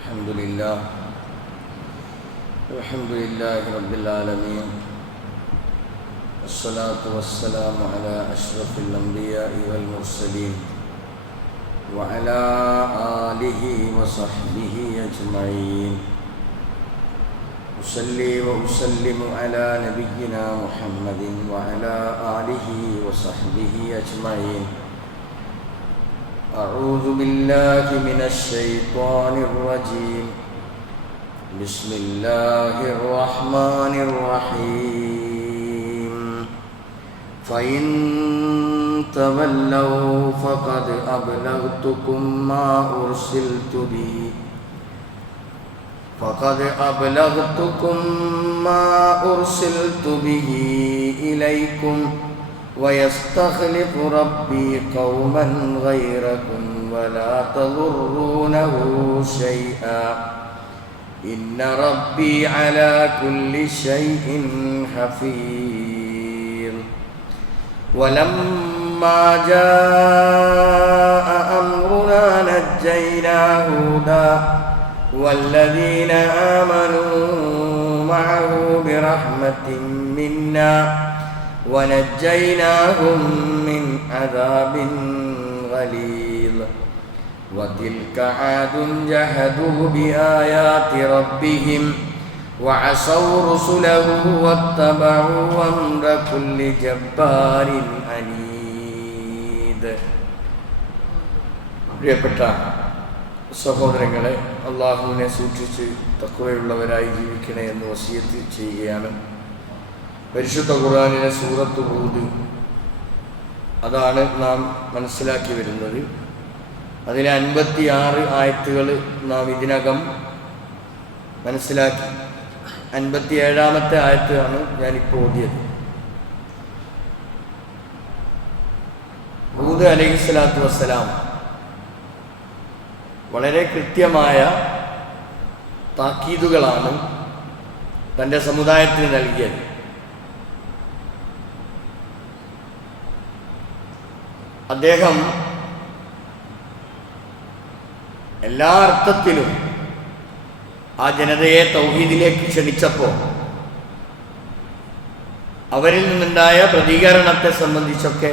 الحمد لله. الحمد لله رب العالمين. الصلاة والسلام على أشرف الأنبياء والمرسلين وعلى آله وصحبه أجمعين. أصلي وأسلم على نبينا محمد وعلى آله وصحبه أجمعين. أعوذ بالله من الشيطان الرجيم. بسم الله الرحمن الرحيم. فإن تولوا فقد أبلغتكم ما أرسلت به. فقد أبلغتكم ما أرسلت به إليكم. ويستخلف ربي قوما غيركم ولا تضرونه شيئا. إن ربي على كل شيء حفيظ. ولما جاء أمرنا نجينا هودا والذين آمنوا معه برحمة منا ونجيناهم من عذاب غليظ وتلك عاد جهدوا بآيات ربهم وعصوا رسله واتبعوا أمر كل جبار عنيد പ്രിയപ്പെട്ട സഹോദരങ്ങളെ അള്ളാഹുവിനെ സൂക്ഷിച്ച് തക്കവയുള്ളവരായി ജീവിക്കണേ എന്ന് വസിയത്ത് ചെയ്യുകയാണ് പരിശുദ്ധ ഖുർആാനിലെ സൂറത്ത് റൂദ് അതാണ് നാം മനസ്സിലാക്കി വരുന്നത്. അതിലെ അൻപത്തി ആറ് ആയത്തുകൾ നാം ഇതിനകം മനസ്സിലാക്കി. അൻപത്തി ഏഴാമത്തെ ആയത്താണ് ഞാനിപ്പോൾ ഓതിയത്. ഭൂത് അലഹി സ്വലാത്തു വസ്സലാം വളരെ കൃത്യമായ താക്കീതുകളാണ് തന്റെ സമുദായത്തിന് നൽകിയത്. അദ്ദേഹം എല്ലാ അർത്ഥത്തിലും ആ ജനതയെ തൗഹീദിലേക്ക് ക്ഷണിച്ചപ്പോൾ അവരിൽ നിന്നുണ്ടായ പ്രതികരണത്തെ സംബന്ധിച്ചൊക്കെ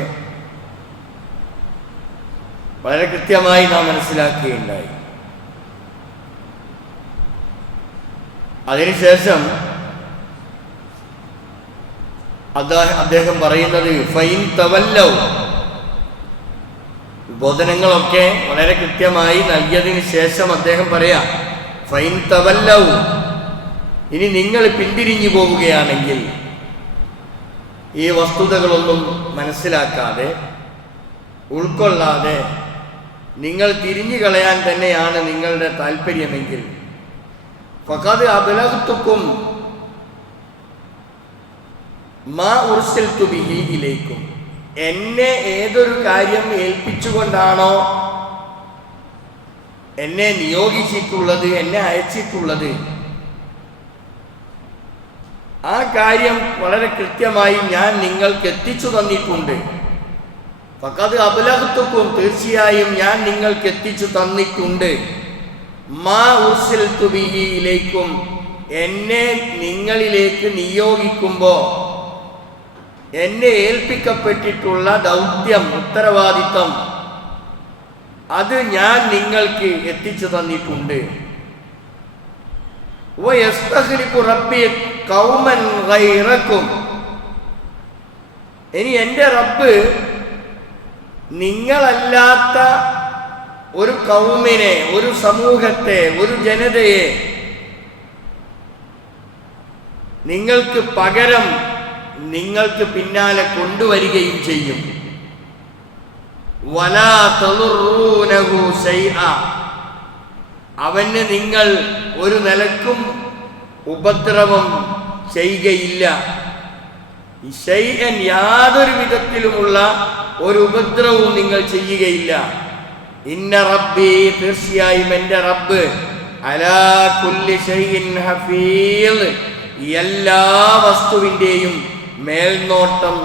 വളരെ കൃത്യമായി നാം മനസ്സിലാക്കുകയുണ്ടായി. അതിനുശേഷം അദ്ദേഹം പറയുന്നത് ഫൈൻ തവല്ലൗ ബോധനങ്ങളൊക്കെ വളരെ കൃത്യമായി നൽകിയതിന് ശേഷം അദ്ദേഹം പറയാ ഫൈൻ തവല്ലൗ. ഇനി നിങ്ങൾ പിന്തിരിഞ്ഞു പോവുകയാണെങ്കിൽ ഈ വസ്തുതകളൊന്നും മനസ്സിലാക്കാതെ ഉൾക്കൊള്ളാതെ നിങ്ങൾ തിരിഞ്ഞു കളയാൻ തന്നെയാണ് നിങ്ങളുടെ താല്പര്യമെങ്കിൽ ഫഖദ് അബലത്തുക്കും മാ ഉർസിൽ തുബിഹിയിലേക്കും എന്നെ ഏതൊരു കാര്യം ഏൽപ്പിച്ചുകൊണ്ടാണോ എന്നെ നിയോഗിച്ചിട്ടുള്ളത് എന്നെ അയച്ചിട്ടുള്ളത്? ആ കാര്യം വളരെ കൃത്യമായി ഞാൻ നിങ്ങൾക്ക് എത്തിച്ചു തന്നിട്ടുണ്ട്. പക്കത് അപലഹത്വക്കും തീർച്ചയായും ഞാൻ നിങ്ങൾക്ക് എത്തിച്ചു തന്നിട്ടുണ്ട്. മാ ഉർസിൽ തുബിയിലേക്കും എന്നെ നിങ്ങളിലേക്ക് നിയോഗിക്കുമ്പോൾ എന്നെ ഏൽപ്പിക്കപ്പെട്ടിട്ടുള്ള ദൗത്യം ഉത്തരവാദിത്വം. അത് ഞാൻ നിങ്ങൾക്ക് എത്തിച്ചു തന്നിട്ടുണ്ട്. ഇനി എന്റെ റബ്ബ് നിങ്ങളല്ലാത്ത ഒരു കൗമിനെ ഒരു സമൂഹത്തെ ഒരു ജനതയെ നിങ്ങൾക്ക് പകരം നിങ്ങൾക്ക് പിന്നാലെ കൊണ്ടുവരികയും ചെയ്യും. അവന് നിങ്ങൾ ഒരു നിലക്കും ഉപദ്രവം ചെയ്യുകയില്ല യാതൊരു വിധത്തിലുമുള്ള ഒരു ഉപദ്രവവും നിങ്ങൾ ചെയ്യുകയില്ല. ഇന്ന റബ്ബി തീർച്ചയായും എന്റെ റബ്ബ് അലാ കുല്ലി ഹഫീൽ എല്ലാ വസ്തുവിന്റെയും മേൽനോട്ടം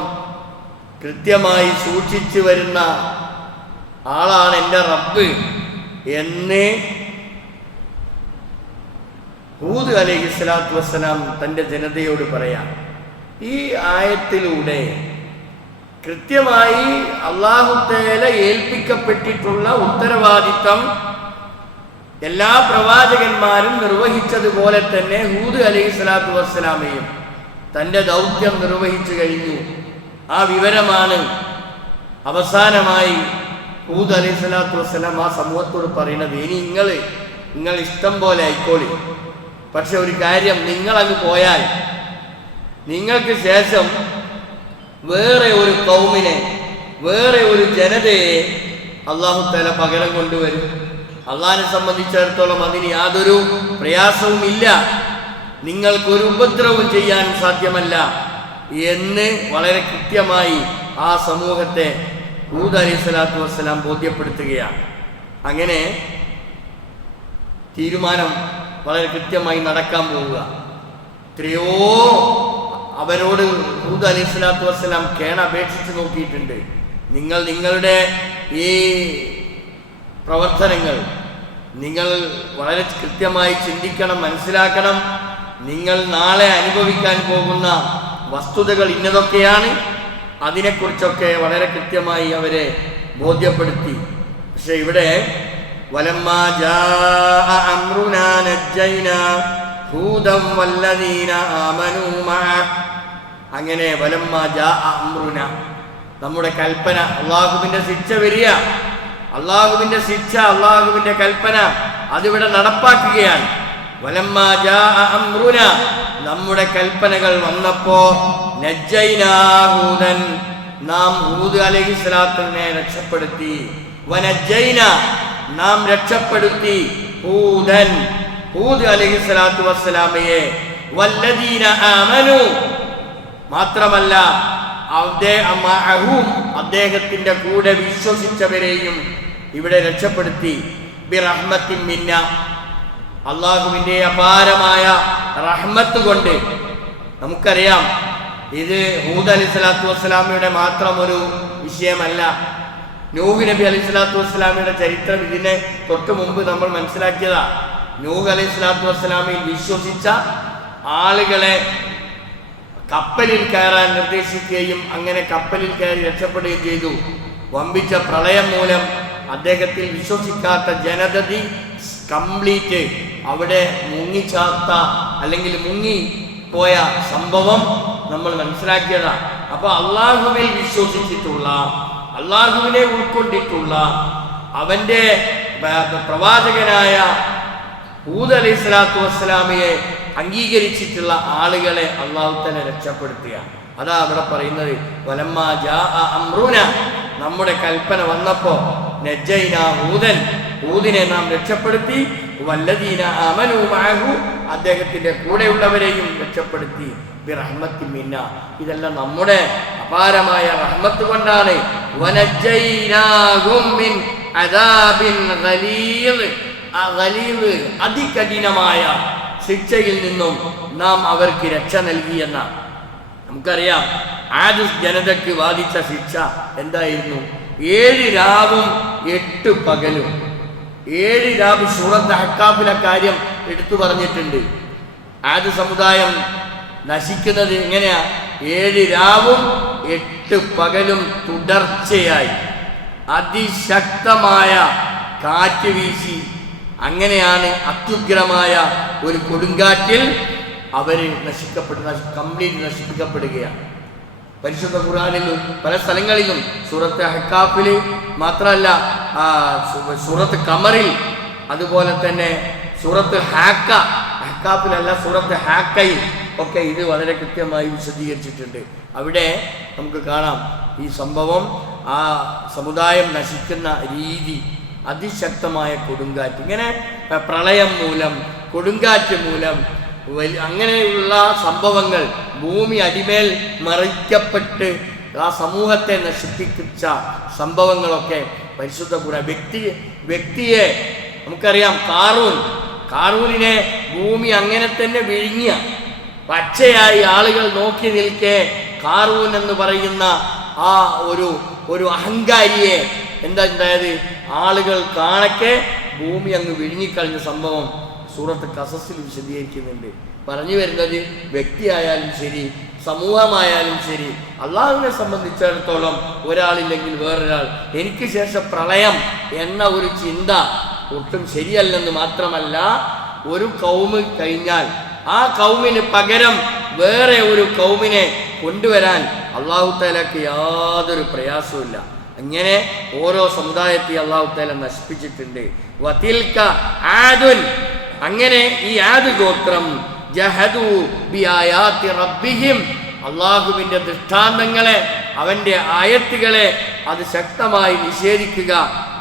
കൃത്യമായി സൂക്ഷിച്ചു വരുന്ന ആളാണ് എന്റെ റബ്ബ് എന്ന് ഹൂദ് അലൈഹി സ്വലാത്തു വസ്സലാം തന്റെ ജനതയോട് പറയാം. ഈ ആയത്തിലൂടെ കൃത്യമായി അള്ളാഹുത്തേല ഏൽപ്പിക്കപ്പെട്ടിട്ടുള്ള ഉത്തരവാദിത്തം എല്ലാ പ്രവാചകന്മാരും നിർവഹിച്ചതുപോലെ തന്നെ ഹൂദ് അലൈഹി സ്വലാത്തു വസ്സലാമയും തന്റെ ദൗത്യം നിർവഹിച്ചു കഴിഞ്ഞു. ആ വിവരമാണ് അവസാനമായി ഹൂദ് അലൈഹി സ്വലാത്തു വസ്സലാം ആ സമൂഹത്തോട് പറയുന്നത്. ഇനി നിങ്ങൾ നിങ്ങൾ ഇഷ്ടം പോലെ ആയിക്കോളി. പക്ഷെ ഒരു കാര്യം നിങ്ങളങ്ങ് പോയാൽ നിങ്ങൾക്ക് ശേഷം വേറെ ഒരു കൗമിനെ വേറെ ഒരു ജനതയെ അള്ളാഹു തല പകരം കൊണ്ടുവരും. അള്ളാഹിനെ സംബന്ധിച്ചിടത്തോളം അതിന് യാതൊരു പ്രയാസവും ഇല്ല നിങ്ങൾക്കൊരു ഉപദ്രവം ചെയ്യാൻ സാധ്യമല്ല എന്ന് വളരെ കൃത്യമായി ആ സമൂഹത്തെ ഹൂദ് അലൈഹി സ്വലാത്തു വസ്സലാം ബോധ്യപ്പെടുത്തുകയാണ്. അങ്ങനെ തീരുമാനം വളരെ കൃത്യമായി നടക്കാൻ പോവുക. എത്രയോ അവരോട് ഹൂദ് അലൈഹി സ്വലാത്തു വസ്സലാം കേണ അപേക്ഷിച്ച് നോക്കിയിട്ടുണ്ട്. നിങ്ങൾ നിങ്ങളുടെ ഈ പ്രവർത്തനങ്ങൾ നിങ്ങൾ വളരെ കൃത്യമായി ചിന്തിക്കണം മനസ്സിലാക്കണം. നിങ്ങൾ നാളെ അനുഭവിക്കാൻ പോകുന്ന വസ്തുതകൾ ഇന്നതൊക്കെയാണ്. അതിനെക്കുറിച്ചൊക്കെ വളരെ കൃത്യമായി അവരെ ബോധ്യപ്പെടുത്തി. പക്ഷെ ഇവിടെ അങ്ങനെ നമ്മുടെ കൽപ്പന അള്ളാഹുവിന്റെ ശിക്ഷ വരിക. അള്ളാഹുവിന്റെ ശിക്ഷ അള്ളാഹുവിന്റെ കൽപ്പന അതിവിടെ നടപ്പാക്കുകയാണ്. അംറുന. നമ്മുടെ കൽപ്പനകൾ വന്നപ്പോ നജ്ജൈനാഹൂദൻ. നാം ഹൂദ് അലൈഹി സ്വലാത്തിനെ രക്ഷപ്പെടുത്തി. വനജ്ജൈന. നാം രക്ഷപ്പെടുത്തി ഹൂദൻ. ഹൂദ് അലൈഹി സ്വലാത്തു വസ്സലാമയെ. വല്ലദീന ആമനു. മാത്രമല്ല അദ്ദേഹത്തിന്റെ കൂടെ വിശ്വസിച്ചവരെയും ഇവിടെ രക്ഷപ്പെടുത്തി. ബിറഹ്മത്തിൻ മിന്ന. അള്ളാഹുവിന്റെ അപാരമായ റഹ്മത്ത് കൊണ്ട് നമുക്കറിയാം ഇത് ഹൂദ് അലി സ്വലാത്തു വസ്സലാമിയുടെ മാത്രം ഒരു വിഷയമല്ല. നൂഹ് നബി അലി സ്വലാത്തു വസ്സലാമിയുടെ ചരിത്രം ഇതിനെ തൊട്ട് മുമ്പ് നമ്മൾ മനസ്സിലാക്കിയതാ. നൂഹ് അലി സ്വലാത്തു വസ്സലാമിയിൽ വിശ്വസിച്ച ആളുകളെ കപ്പലിൽ കയറാൻ നിർദ്ദേശിക്കുകയും അങ്ങനെ കപ്പലിൽ കയറി രക്ഷപ്പെടുകയും ചെയ്തു. വമ്പിച്ച പ്രളയം മൂലം അദ്ദേഹത്തിൽ വിശ്വസിക്കാത്ത ജനതതി കംപ്ലീറ്റ് അവിടെ മുങ്ങിച്ചാത്ത അല്ലെങ്കിൽ മുങ്ങി പോയ സംഭവം നമ്മൾ മനസ്സിലാക്കിയതാണ് അപ്പൊ അള്ളാഹുവിൽ വിശ്വസിച്ചിട്ടുള്ള അള്ളാഹുവിനെ ഉൾക്കൊണ്ടിട്ടുള്ള അവന്റെ പ്രവാചകനായ ഹൂദ് അലൈഹി സ്വലാത്തു വസ്സലാമിയെ അംഗീകരിച്ചിട്ടുള്ള ആളുകളെ അള്ളാഹു തന്നെ രക്ഷപ്പെടുത്തുക അതാ അവിടെ പറയുന്നത് വലമ്മ ജാഅ അമ്രൂന നമ്മുടെ കൽപ്പന വന്നപ്പോ നജ്ജൈന ഹൂദൻ. ഹൂദിനെ നാം രക്ഷപ്പെടുത്തി വല്ലദീന അമനു മഅഹു അദ്ദേഹത്തിന്റെ കൂടെയുള്ളവരെയും രക്ഷപ്പെടുത്തി. റഹ്മത്തി മിന്ന. ഇതെല്ലാം നമ്മുടെ അപാരമായ റഹ്മത്ത് കൊണ്ടാണ്. അതികഠിനമായ ശിക്ഷയിൽ നിന്നും നാം അവർക്ക് രക്ഷ നൽകിയെന്ന നമുക്കറിയാം ആദ്യ ജനതയ്ക്ക് വാദിച്ച ശിക്ഷ എന്തായിരുന്നു? ഏഴ് രാവും എട്ട് പകലും. ഏഴ് രാവ് സൂറത്ത് ഹക്കാഫിലെ കാര്യം എടുത്തു പറഞ്ഞിട്ടുണ്ട്. ആദ്യ സമുദായം നശിക്കുന്നത് എങ്ങനെയാ? ഏഴ് രാവും എട്ട് പകലും തുടർച്ചയായി. അതിശക്തമായ കാറ്റ് വീശി അങ്ങനെയാണ് അത്യുഗ്രമായ ഒരു കൊടുങ്കാറ്റിൽ അവർ നശിക്കപ്പെടുന്ന കംപ്ലീറ്റ് നശിപ്പിക്കപ്പെടുകയാണ്. പരിശുദ്ധ ഖുറാനിൽ പല സ്ഥലങ്ങളിലും സൂറത്ത് ഹക്കാഫിൽ മാത്രമല്ല സൂറത്ത് കമറിൽ അതുപോലെ തന്നെ സൂറത്ത് ഹാക്ക ഹക്കാഫിലല്ല സൂറത്ത് ഹാക്കയിൽ ഒക്കെ ഇത് വളരെ കൃത്യമായി വിശദീകരിച്ചിട്ടുണ്ട്. അവിടെ നമുക്ക് കാണാം ഈ സംഭവം ആ സമുദായം നശിക്കുന്ന രീതി അതിശക്തമായ കൊടുങ്കാറ്റ്. ഇങ്ങനെ പ്രളയം മൂലം കൊടുങ്കാറ്റ് മൂലം അങ്ങനെയുള്ള സംഭവങ്ങൾ ഭൂമി അടിമേൽ മറിക്കപ്പെട്ട് ആ സമൂഹത്തെ നശിപ്പിച്ച സംഭവങ്ങളൊക്കെ പരിശുദ്ധ കുറ വ്യക്തി വ്യക്തിയെ നമുക്കറിയാം കാറൂൻ. കാറൂനിനെ ഭൂമി അങ്ങനെ തന്നെ വിഴുങ്ങിയ പച്ചയായി ആളുകൾ നോക്കി നിൽക്കെ കാറൂൻ എന്ന് പറയുന്ന ആ ഒരു ഒരു അഹങ്കാരിയെ എന്താ ഉണ്ടായത് ആളുകൾ കാണക്കെ ഭൂമി അങ്ങ് വിഴുങ്ങിക്കളഞ്ഞ സംഭവം സൂറത്ത് കസസിൽ വിശദീകരിക്കുന്നുണ്ട്. പറഞ്ഞു വരുന്നത് വ്യക്തിയായാലും ശരി സമൂഹമായാലും ശരി അള്ളാഹുവിനെ സംബന്ധിച്ചിടത്തോളം ഒരാളില്ലെങ്കിൽ വേറൊരാൾ എനിക്ക് ശേഷം പ്രളയം എന്ന ഒരു ചിന്ത ഒട്ടും ശരിയല്ലെന്ന് മാത്രമല്ല ഒരു കൗമ് കഴിഞ്ഞാൽ ആ കൗമിന് പകരം വേറെ ഒരു കൗമിനെ കൊണ്ടുവരാൻ അള്ളാഹു താലക്ക് യാതൊരു പ്രയാസവുമില്ല അങ്ങനെ ഓരോ സമുദായത്തെ അള്ളാഹു താല നശിപ്പിച്ചിട്ടുണ്ട്. വതിൽക ആദുൻ അങ്ങനെ ഈ ആദ് ഗോത്രം ജഹദു റബ്ബിഹിം അള്ളാഹുവിന്റെ ദൃഷ്ടാന്തങ്ങളെ അവന്റെ ആയത്തുകളെ അത് ശക്തമായി നിഷേധിക്കുക.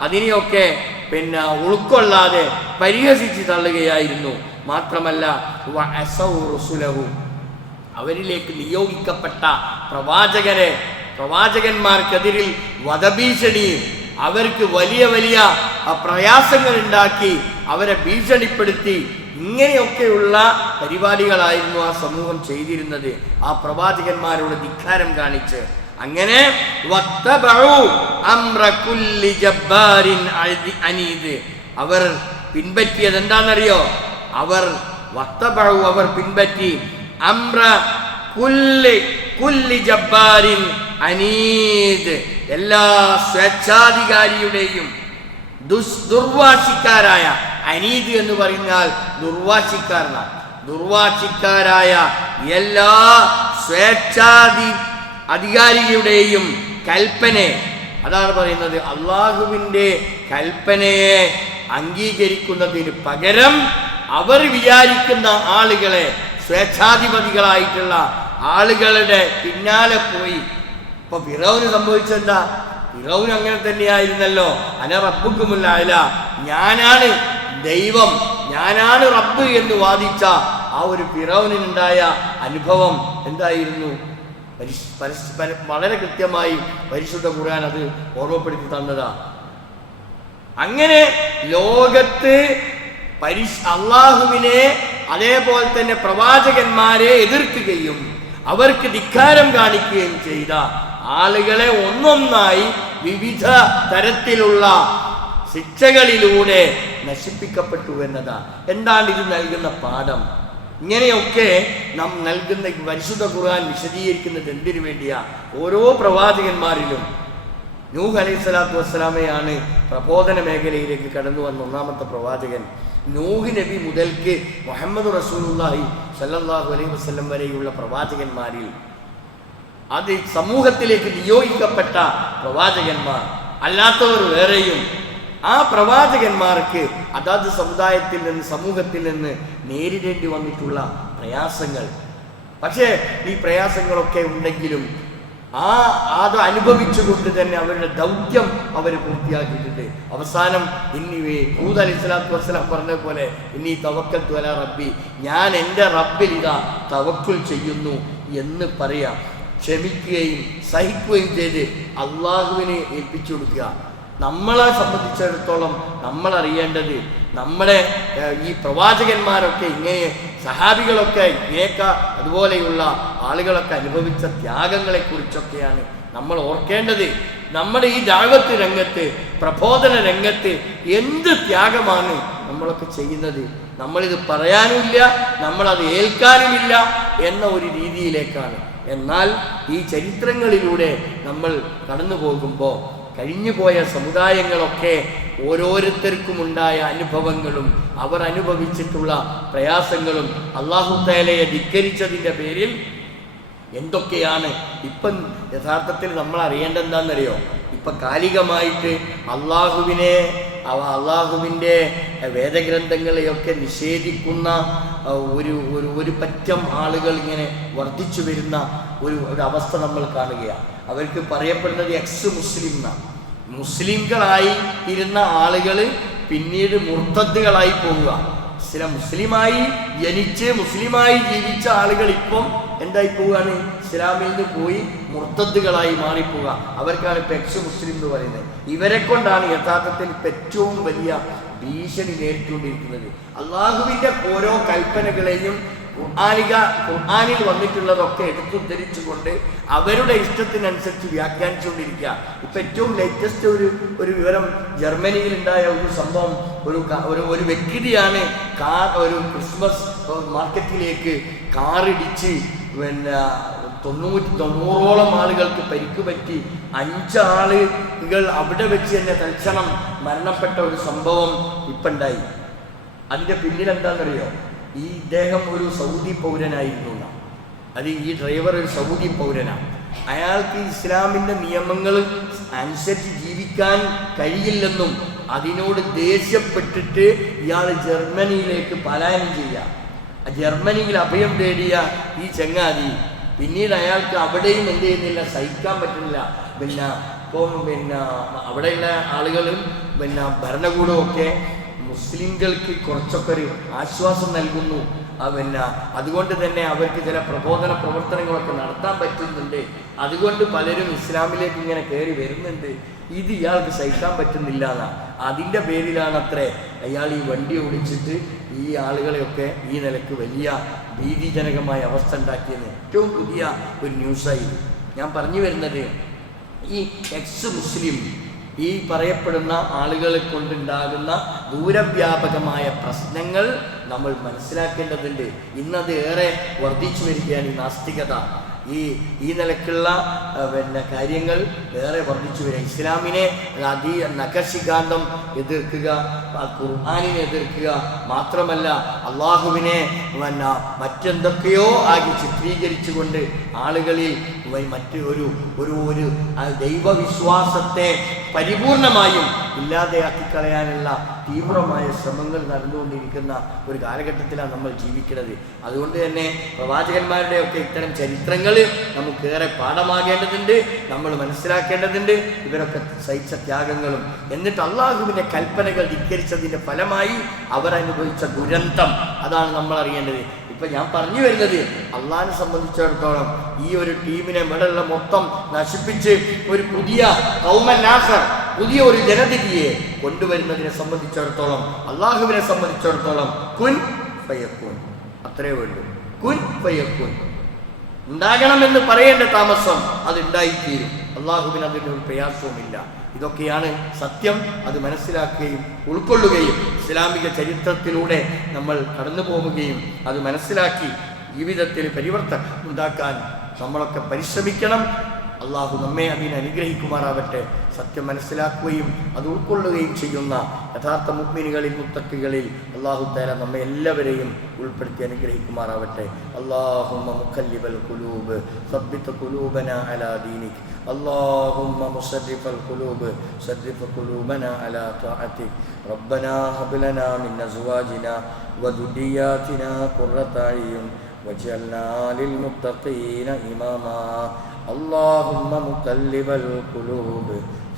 അതിനെയൊക്കെ പിന്നെ ഉൾക്കൊള്ളാതെ പരിഹസിച്ച് തള്ളുകയായിരുന്നു. മാത്രമല്ല അവരിലേക്ക് നിയോഗിക്കപ്പെട്ട പ്രവാചകരെ പ്രവാചകന്മാർക്കെതിരിൽ വധഭീഷണിയും അവർക്ക് വലിയ വലിയ പ്രയാസങ്ങൾ ഉണ്ടാക്കി അവരെ ഭീഷണിപ്പെടുത്തി ഇങ്ങനെയൊക്കെയുള്ള പരിപാടികളായിരുന്നു ആ സമൂഹം ചെയ്തിരുന്നത്. ആ പ്രവാചകന്മാരോട് ധിക്കാരം കാണിച്ച് അങ്ങനെ അവർ പിൻപറ്റിയത് എന്താണെന്നറിയോ? അവർ വക്തബഴു അവർ പിൻപറ്റി കുല്ലി കുല്ലി ജബ്ബാരിൻ അനീദ്. എല്ലാ സ്വേച്ഛാധികാരിയുടെയും ദുർവാശിക്കാരായ അനീതി എന്ന് പറഞ്ഞാൽ ദുർവാശിക്കാരനാണ് ദുർവാശിക്കാരായ എല്ലാ സ്വേച്ഛാധി അധികാരികളുടെയും കൽപ്പനയെ അതാണ് പറയുന്നത് അള്ളാഹുവിന്റെ കൽപ്പനയെ അംഗീകരിക്കുന്നതിന് പകരം അവർ വിചാരിക്കുന്ന ആളുകളെ സ്വേച്ഛാധിപതികളായിട്ടുള്ള ആളുകളുടെ പിന്നാലെ പോയി. ഇപ്പൊ വിറവിന് സംഭവിച്ചെന്താ വിറവിന് അങ്ങനെ തന്നെയായിരുന്നല്ലോ. അന റബ്ബുക്കുമില്ല അല്ല ഞാനാണ് ദൈവം ഞാനാണ് റബ്ബ് എന്ന് വാദിച്ച ആ ഒരു പിറവനുണ്ടായ അനുഭവം എന്തായിരുന്നു? വളരെ കൃത്യമായി പരിശുദ്ധ ഖുർആൻ അത് ഓർമ്മപ്പെടുത്തി തന്നതാ. അങ്ങനെ ലോകത്ത് അള്ളാഹുവിനെ അതേപോലെ തന്നെ പ്രവാചകന്മാരെ എതിർക്കുകയും അവർക്ക് ധിക്കാരം കാണിക്കുകയും ചെയ്ത ആളുകളെ ഒന്നൊന്നായി വിവിധ തരത്തിലുള്ള ശിക്ഷകളിലൂടെ നശിപ്പിക്കപ്പെട്ടു എന്നതാണ് എന്താണ് ഇത് നൽകുന്ന പാഠം? ഇങ്ങനെയൊക്കെ നാം നൽകുന്ന പരിശുദ്ധ ഖുർആൻ വിശദീകരിക്കുന്നത് എന്തിനു വേണ്ടിയാ? ഓരോ പ്രവാചകന്മാരിലും നൂഹ് അലൈഹി സ്വലാത്തു വസ്സലാമയാണ് പ്രബോധന മേഖലയിലേക്ക് കടന്നു വന്ന ഒന്നാമത്തെ പ്രവാചകൻ. നൂഹ് നബി മുതൽക്ക് മുഹമ്മദ് റസൂലുള്ളാഹി സല്ലല്ലാഹു അലൈഹി വസല്ലം വരെയുള്ള പ്രവാചകന്മാരിൽ അത് സമൂഹത്തിലേക്ക് നിയോഗിക്കപ്പെട്ട പ്രവാചകന്മാർ. അല്ലാത്തവർ വേറെയും ആ പ്രവാചകന്മാർക്ക് അതാത് സമുദായത്തിൽ നിന്ന് സമൂഹത്തിൽ നിന്ന് നേരിടേണ്ടി വന്നിട്ടുള്ള പ്രയാസങ്ങൾ. പക്ഷേ ഈ പ്രയാസങ്ങളൊക്കെ ഉണ്ടെങ്കിലും ആ അത് അനുഭവിച്ചുകൊണ്ട് തന്നെ അവരുടെ ദൗത്യം അവർ പൂർത്തിയാക്കിയിട്ടുണ്ട്. അവസാനം ഇന്നിവേ ഭൂത അലി സ്വലാത്തു വസ്സലാം പറഞ്ഞ പോലെ ഇനി തവക്കൽ തുല റബ്ബി ഞാൻ എന്റെ റബ്ബിൽ ഇതാ തവക്കുൽ ചെയ്യുന്നു എന്ന് പറയാം. ക്ഷമിക്കുകയും സഹിക്കുകയും ചെയ്ത് അള്ളാഹുവിനെ ഏൽപ്പിച്ചു കൊടുക്കുക. നമ്മളെ സംബന്ധിച്ചിടത്തോളം നമ്മൾ അറിയേണ്ടത് നമ്മളെ ഈ പ്രവാചകന്മാരൊക്കെ ഇങ്ങനെ സഹാബികളൊക്കെ ഇങ്ങനെയൊക്കെ അതുപോലെയുള്ള ആളുകളൊക്കെ അനുഭവിച്ച ത്യാഗങ്ങളെ കുറിച്ചൊക്കെയാണ് നമ്മൾ ഓർക്കേണ്ടത്. നമ്മുടെ ഈ ദാവത്ത് രംഗത്ത് പ്രബോധന രംഗത്ത് എന്ത് ത്യാഗമാണ് നമ്മളൊക്കെ ചെയ്യുന്നത്? നമ്മളിത് പറയാനുമില്ല നമ്മളത് ഏൽക്കാനുമില്ല എന്ന ഒരു രീതിയിലേക്കാണ്. എന്നാൽ ഈ ചരിത്രങ്ങളിലൂടെ നമ്മൾ കടന്നു പോകുമ്പോൾ കഴിഞ്ഞുപോയ സമുദായങ്ങളൊക്കെ ഓരോരുത്തർക്കും ഉണ്ടായ അനുഭവങ്ങളും അവർ അനുഭവിച്ചിട്ടുള്ള പ്രയാസങ്ങളും അള്ളാഹു താലയെ ധിക്കരിച്ചതിന്റെ പേരിൽ എന്തൊക്കെയാണ് ഇപ്പം യഥാർത്ഥത്തിൽ നമ്മൾ അറിയേണ്ടത് എന്താണെന്നറിയോ ഇപ്പം കാലികമായിട്ട് അള്ളാഹുവിനെ അള്ളാഹുവിന്റെ വേദഗ്രന്ഥങ്ങളെയൊക്കെ നിഷേധിക്കുന്ന ഒരു ഒരു ഒരു പറ്റം ആളുകൾ ഇങ്ങനെ വർദ്ധിച്ചു വരുന്ന ഒരു ഒരു അവസ്ഥ നമ്മൾ കാണുകയാണ്. അവർക്ക് പറയപ്പെടുന്നത് എക്സ് മുസ്ലിം എന്നാണ് മുസ്ലിംകളായി ഇരുന്ന ആളുകൾ പിന്നീട് മുർത്തദ്ദുകളായി പോവുക. ചില മുസ്ലിമായി ജനിച്ച് മുസ്ലിമായി ജീവിച്ച ആളുകൾ ഇപ്പം എന്തായി പോവുകയാണ്? ഇസ്ലാമിൽ നിന്ന് പോയി മുർത്തദ്ദുകളായി മാറിപ്പോവുക. അവർക്കാണ് ഇപ്പം എക്സ് മുസ്ലിം എന്ന് പറയുന്നത്. ഇവരെ കൊണ്ടാണ് യഥാർത്ഥത്തിൽ ഏറ്റവും വലിയ ഭീഷണി നേരിട്ടുകൊണ്ടിരിക്കുന്നത്. അള്ളാഹുവിന്റെ ഓരോ കൽപ്പനകളെയും ഖുർആാനിക ഖുർആാനിൽ വന്നിട്ടുള്ളതൊക്കെ എടുത്തുദ്ധരിച്ചുകൊണ്ട് അവരുടെ ഇഷ്ടത്തിനനുസരിച്ച് വ്യാഖ്യാനിച്ചുകൊണ്ടിരിക്കുക. ഇപ്പം ഏറ്റവും ലേറ്റസ്റ്റ് ഒരു ഒരു വിവരം ജർമ്മനിയിൽ ഉണ്ടായ ഒരു സംഭവം ഒരു ഒരു ഒരു വ്യക്തിയാണ് കാർ ഒരു ക്രിസ്മസ് മാർക്കറ്റിലേക്ക് കാറിടിച്ച് പിന്നെ തൊണ്ണൂറ്റി തൊണ്ണൂറോളം ആളുകൾക്ക് പരിക്ക് പറ്റി അഞ്ചാളുകൾ അവിടെ വെച്ച് തന്നെ തൽക്ഷണം മരണപ്പെട്ട ഒരു സംഭവം ഇപ്പം ഉണ്ടായി. അതിന്റെ പിന്നിൽ എന്താണെന്നറിയോ ഈ ഇദ്ദേഹം ഒരു സൗദി പൗരനായിരുന്നു. അത് ഈ ഡ്രൈവർ ഒരു സൗദി പൗരനാണ് അയാൾക്ക് ഇസ്ലാമിന്റെ നിയമങ്ങൾ അനുസരിച്ച് ജീവിക്കാൻ കഴിയില്ലെന്നും അതിനോട് ദേഷ്യപ്പെട്ടിട്ട് ഇയാൾ ജർമ്മനിയിലേക്ക് പലായനം ചെയ്യുക ജർമ്മനിയിൽ അഭയം തേടിയ ഈ ചങ്ങാതി പിന്നീട് അയാൾക്ക് അവിടെയും എന്ത് ചെയ്യുന്നില്ല സഹിക്കാൻ പറ്റുന്നില്ല. പിന്നെ ഇപ്പം പിന്നെ അവിടെയുള്ള ആളുകളും പിന്നെ ഭരണകൂടമൊക്കെ മുസ്ലിങ്ങൾക്ക് കുറച്ചൊക്കെ ഒരു ആശ്വാസം നൽകുന്നു. പിന്നെ അതുകൊണ്ട് തന്നെ അവർക്ക് ചില പ്രബോധന പ്രവർത്തനങ്ങളൊക്കെ നടത്താൻ പറ്റുന്നുണ്ട്. അതുകൊണ്ട് പലരും ഇസ്ലാമിലേക്ക് ഇങ്ങനെ കയറി വരുന്നുണ്ട്. ഇത് ഇയാൾക്ക് സഹിക്കാൻ പറ്റുന്നില്ല അതിന്റെ പേരിലാണ് അത്രേ അയാൾ ഈ വണ്ടി ഓടിച്ചിട്ട് ഈ ആളുകളെയൊക്കെ ഈ നിലയ്ക്ക് വലിയ ഭീതിജനകമായ അവസ്ഥ ഉണ്ടാക്കിയെന്ന് ഏറ്റവും പുതിയ ഒരു ന്യൂസായി. ഞാൻ പറഞ്ഞു വരുന്നത് ഈ എക്സ് മുസ്ലിം ഈ പറയപ്പെടുന്ന ആളുകളെ കൊണ്ടുണ്ടാകുന്ന ദൂരവ്യാപകമായ പ്രശ്നങ്ങൾ നമ്മൾ മനസ്സിലാക്കേണ്ടതുണ്ട്. ഇന്നത് ഏറെ വർദ്ധിച്ചു വരികയാണ് ഈ നാസ്തികത. ഈ ഈ നിലക്കുള്ള പിന്നെ കാര്യങ്ങൾ ഏറെ വർദ്ധിച്ചു വരിക ഇസ്ലാമിനെ അതീ നഖശികാന്തം എതിർക്കുക ഖുർഹാനിനെ എതിർക്കുക മാത്രമല്ല അള്ളാഹുവിനെ പിന്നെ മറ്റെന്തൊക്കെയോ ആക്കി ചിത്രീകരിച്ചുകൊണ്ട് ആളുകളിൽ വ- മറ്റ് ഒരു ഒരു ഒരു ദൈവവിശ്വാസത്തെ പരിപൂർണമായും ഇല്ലാതെയാക്കി കളയാനുള്ള തീവ്രമായ ശ്രമങ്ങൾ നടന്നുകൊണ്ടിരിക്കുന്ന ഒരു കാലഘട്ടത്തിലാണ് നമ്മൾ ജീവിക്കുന്നത്. അതുകൊണ്ട് തന്നെ പ്രവാചകന്മാരുടെയൊക്കെ ഇത്തരം ചരിത്രങ്ങൾ നമുക്കേറെ പാഠമാകേണ്ടതുണ്ട് നമ്മൾ മനസ്സിലാക്കേണ്ടതുണ്ട്. ഇവരൊക്കെ സഹിച്ച ത്യാഗങ്ങളും എന്നിട്ട് അള്ളാഹുവിന്റെ കൽപ്പനകൾ ധിക്കരിച്ചതിന്റെ ഫലമായി അവർ അനുഭവിച്ച ദുരന്തം. അതാണ് നമ്മൾ അറിയേണ്ടത്. ഇപ്പം ഞാൻ പറഞ്ഞു വരുന്നത് അള്ളാഹിനെ സംബന്ധിച്ചിടത്തോളം ഈ ഒരു ടീമിനെ മെഡലിനെ മൊത്തം നശിപ്പിച്ച് ഒരു പുതിയ കൗമനാസർ പുതിയ ഒരു ജനതയെ കൊണ്ടുവരുന്നതിനെ സംബന്ധിച്ചിടത്തോളം അള്ളാഹുവിനെ സംബന്ധിച്ചിടത്തോളം കുൻ പയ്യക്കുൻ അത്രേ വേണ്ടു കുൻ ഫയക്കൂൻ. ഉണ്ടാകണമെന്ന് പറയേണ്ട താമസം അത് ഉണ്ടായിത്തീരും അള്ളാഹുവിന് ഒരു പ്രയാസവുമില്ല. ഇതൊക്കെയാണ് സത്യം. അത് മനസ്സിലാക്കുകയും ഉൾക്കൊള്ളുകയും ഇസ്ലാമിക ചരിത്രത്തിലൂടെ നമ്മൾ കടന്നു പോവുകയും അത് മനസ്സിലാക്കി ജീവിതത്തിൽ പരിവർത്തനം ഉണ്ടാക്കാൻ നമ്മളൊക്കെ പരിശ്രമിക്കണം അള്ളാഹു നമ്മെ അതിന് അനുഗ്രഹിക്കുമാറാവട്ടെ സത്യം മനസ്സിലാക്കുകയും അത് ഉൾക്കൊള്ളുകയും ചെയ്യുന്ന യഥാർത്ഥ മുഗ്മിനികളിൽ മുത്തക്കികളിൽ അള്ളാഹു തേല നമ്മെ എല്ലാവരെയും ഉൾപ്പെടുത്തി അനുഗ്രഹിക്കുമാറാവട്ടെ അള്ളാഹുമ്മ മുഖല്ലിബൽ കുലൂബ് സബ്ബിത്ത് കുലൂബന അലാ ദീനിക് اللهم مصرف القلوب صرف قلوبنا على طاعتك ربنا هب لنا من ازواجنا وذرياتنا قرة اعين واجعلنا للمتقين إماما. اللهم مقلب القلوب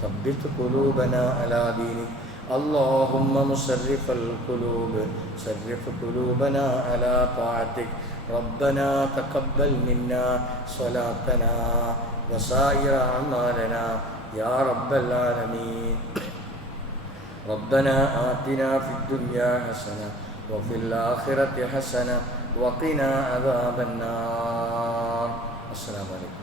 ثبت قلوبنا على دينك. اللهم مصرف القلوب صرف قلوبنا على طاعتك. ربنا تقبل منا صلاتنا وسائر أعمالنا يا رب العالمين. ربنا آتنا في الدنيا حسنة وفي الآخرة حسنة وقنا عذاب النار. السلام عليكم.